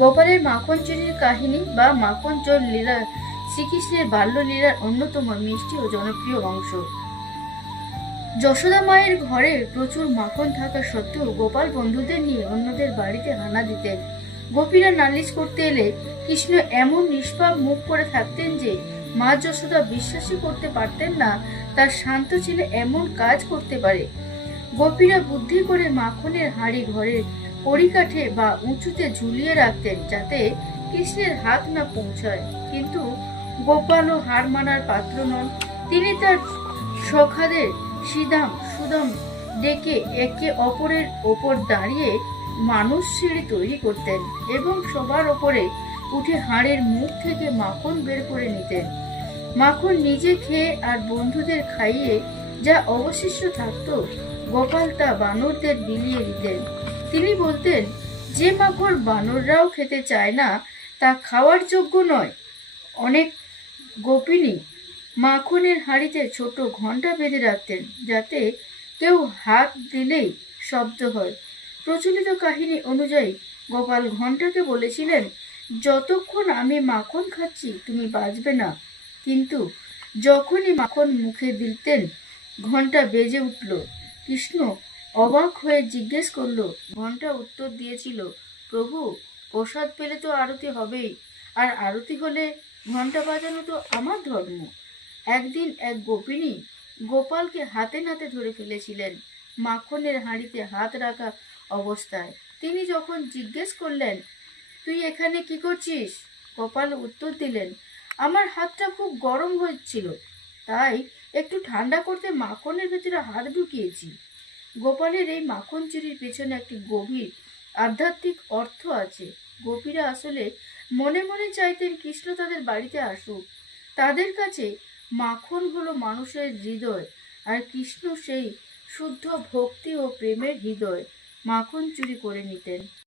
গোপালের মাখন চুরির কাহিনী বা মাখন চোর লীলা শ্রীকৃষ্ণের বাল্যলীলার অন্যতম মিষ্টি ও জনপ্রিয় অংশ। যশোদা মায়ের ঘরে প্রচুর মাখন থাকা সত্ত্বেও গোপাল বন্ধুদের নিয়ে অন্যদের বাড়িতে হানা দিতেন। গোপীরা নালিশ করতে এলে কৃষ্ণ এমন নিষ্পাপ মুখ করে থাকতেন যে মা যশোদা বিশ্বাসই করতে পারতেন না তার শান্ত ছেলে এমন কাজ করতে পারে। গোপীরা বুদ্ধি করে মাখনের হাঁড়ি ঘরের কড়িকাঠে বা উঁচুতে ঝুলিয়ে রাখতেন যাতে কৃষ্ণের হাত না পৌঁছায়। কিন্তু গোপালও হার মানার পাত্র নন। তিনি তার সখাদের সুদাম ডেকে একে অপরের ওপর দাঁড়িয়ে মানুষ সিঁড়ি তৈরি করতেন এবং সবার ওপরে উঠে হাড়ের মুখ থেকে মাখন বের করে নিতেন। মাখন নিজে খেয়ে আর বন্ধুদের খাইয়ে যা অবশিষ্ট থাকতো গোপাল তা বানরদের বিলিয়ে দিতেন। তিনি বলতেন, যে মাখন বানররাও খেতে চায় না তা খাওয়ার যোগ্য নয়। অনেক গোপিনী মাখনের হাঁড়িতে ছোট ঘন্টা বেঁধে রাখতেন যাতে কেউ হাত দিলেই শব্দ হয়। প্রচলিত কাহিনী অনুযায়ী গোপাল ঘন্টাকে বলেছিলেন, যতক্ষণ আমি মাখন খাচ্ছি তুমি বাঁচবে না। কিন্তু যখনই মাখন মুখে দিতেন ঘন্টা বেজে উঠল। কৃষ্ণ অবাক হয়ে জিজ্ঞেস করল। ঘন্টা উত্তর দিয়েছিল, প্রভু, প্রসাদ পেলে তো আরতি হবেই, আর আরতি হলে ঘন্টা বাজানো তো আমার ধর্ম। একদিন এক গোপিনী গোপালকে হাতে নাতে ধরে ফেলেছিলেন মাখনের হাঁড়িতে হাত রাখা অবস্থায়। তিনি যখন জিজ্ঞেস করলেন, তুই এখানে কি করছিস? গোপাল উত্তর দিলেন, আমার হাতটা খুব গরম হচ্ছিল, তাই একটু ঠান্ডা করতে মাখনের ভেতরে হাত ঢুকিয়েছি। গোপালের এই মাখন চুরির পেছনে একটি গভীর আধ্যাত্মিক অর্থ আছে। গোপীরা আসলে মনে মনে চাইতেন কৃষ্ণ তাদের বাড়িতে আসুক। তাদের কাছে মাখন হলো মানুষের হৃদয়, আর কৃষ্ণ সেই শুদ্ধ ভক্তি ও প্রেমের হৃদয়। মাখন চুরি করে নিতেন।